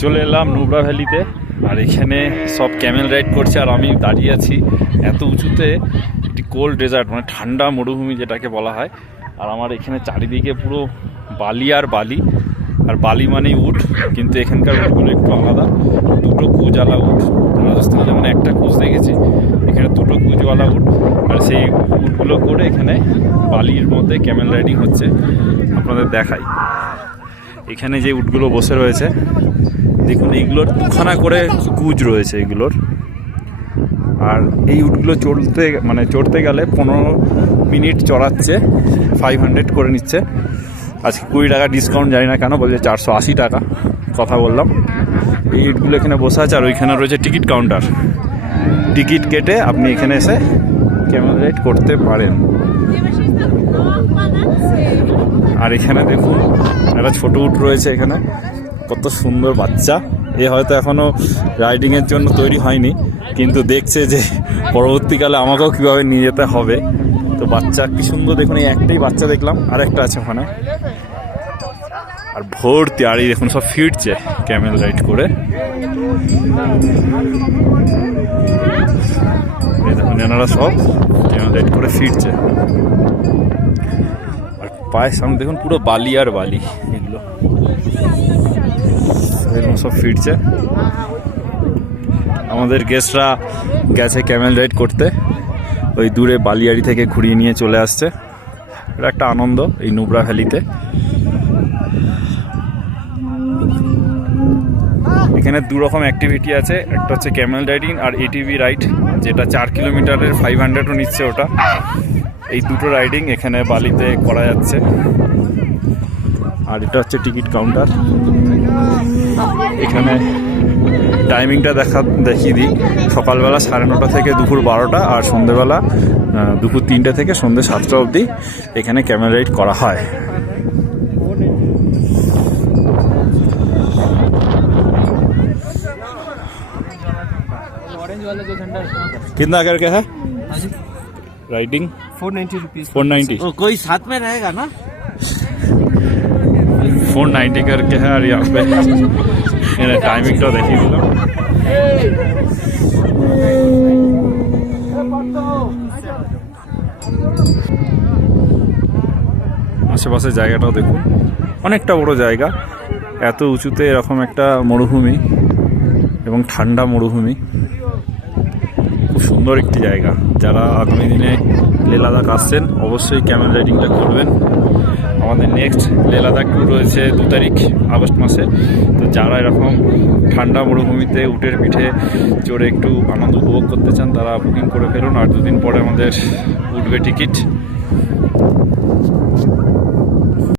চলে এলাম নুবরা ভ্যালিতে, আর এখানে সব ক্যামেল রাইড করছে, আর আমি দাঁড়িয়ে আছি এত উঁচুতে, একটি কোল্ড ডেজার্ট মানে ঠান্ডা মরুভূমি যেটাকে বলা হয়। আর আমার এখানে চারিদিকে পুরো বালি আর বালি আর বালি মানেই উঠ কিন্তু এখানকার উঠগুলো একটু আলাদা। দুটো কুজওয়ালা উঠ রাজস্থানে যেমন একটা কুচ দেখেছি, এখানে দুটো কুজওয়ালা উঠ আর সেই উঠগুলো করে এখানে বালির মধ্যে ক্যামেল রাইডিং হচ্ছে। আপনাদের দেখাই। এখানে যে উটগুলো বসে রয়েছে, দেখুন, এইগুলোর দুখানা করে কুজ রয়েছে এগুলোর। আর এই উটগুলো চলতে মানে চড়তে গেলে পনেরো মিনিট চড়াচ্ছে ফাইভ হান্ড্রেড করে নিচ্ছে। আজকে কুড়ি টাকা ডিসকাউন্ট জানি না কেন, বলছে চারশো আশি টাকা, কথা বললাম। এই উটগুলো এখানে বসে আছে, আর ওইখানে রয়েছে টিকিট কাউন্টার টিকিট কেটে আপনি এখানে এসে ক্যামেরা করতে পারেন। আর এখানে দেখুন, একটা ছোট উট রয়েছে এখানে। কত সুন্দর বাচ্চা। এ হয়তো এখনও রাইডিংয়ের জন্য তৈরি হয়নি, কিন্তু দেখছে যে পরবর্তীকালে আমাকেও কীভাবে নিয়ে যেতে হবে। তো বাচ্চা কি সুন্দর দেখুন, এই একটাই বাচ্চা দেখলাম আর একটা আছে ওখানে। আর আর এই দেখুন, সব ফিরছে ক্যামেল রাইড করে। দেখুন, এনারা সব ক্যামেল রাইড করে ফিরছে। আর পায়ের সামনে দেখুন, পুরো বালি আর বালি এগুলো। এরকম সব ফিরছে। আমাদের গেস্টরা গেছে ক্যামেল রাইড করতে। ওই দূরে বালিয়াড়ি থেকে ঘুরিয়ে নিয়ে চলে আসছে। এটা একটা আনন্দ এই নুবরা ভ্যালিতে। এখানে দু রকম অ্যাক্টিভিটি আছে। একটা হচ্ছে ক্যামেল রাইডিং আর এটিভি রাইড যেটা চার কিলোমিটারের ফাইভ হান্ড্রেডও নিচ্ছে ওটা। এই দুটো রাইডিং এখানে বালিতে করা যাচ্ছে। আর এটা হচ্ছে টিকিট কাউন্টার এখানে টাইমিংটা দেখা, দেখিয়ে দিই। সকালবেলা সাড়ে নটা থেকে দুপুর বারোটা আর সন্ধেবেলা দুপুর তিনটে থেকে সন্ধে সাতটা অবধি এখানে ক্যামেরা রাইড করা হয়। ऑरेंज वाला जो झंडा है कितना करके है riding four ninety rupees four ninety कोई साथ में रहेगा ना फोर नाइन्टी करके है और यहाँ पे मैंने टाइमिंग तो देखी दिल আশেপাশের জায়গাটাও দেখুন অনেকটা বড় জায়গা এত উঁচুতে এরকম একটা মরুভূমি এবং ঠান্ডা মরুভূমি। খুব সুন্দর একটি জায়গা। যারা আগামী দিনে লে লাদাখ আসছেন, অবশ্যই ক্যামেল রাইডিংটা করবেন। আমাদের নেক্সট লে লাদাখ ট্যুর রয়েছে দু তারিখ, আগস্ট মাসে। তো যারা এরকম ঠান্ডা মরুভূমিতে উটের পিঠে চড়ে একটু আনন্দ উপভোগ করতে চান, তারা বুকিং করে ফেলুন আর দুদিন পরে আমাদের উঠবে টিকিট